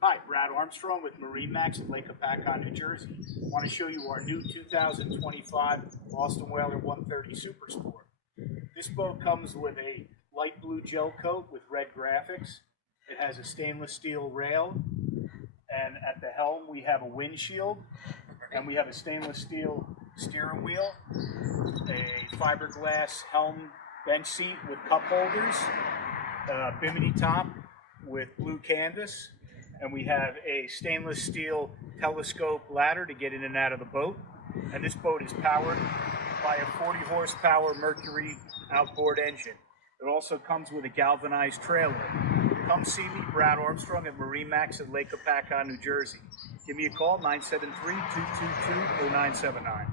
Hi, Brad Armstrong with MarineMax in Lake Hopatcong, New Jersey. I want to show you our new 2025 Boston Whaler 130 Super Sport. This boat comes with a light blue gel coat with red graphics. It has a stainless steel rail, and at the helm we have a windshield, and we have a stainless steel steering wheel, a fiberglass helm bench seat with cup holders, a bimini top with blue canvas, and we have a stainless steel telescope ladder to get in and out of the boat. And this boat is powered by a 40 horsepower Mercury outboard engine. It also comes with a galvanized trailer. Come see me, Brad Armstrong at MarineMax at Lake Hopatcong, New Jersey. Give me a call, 973-222-0979.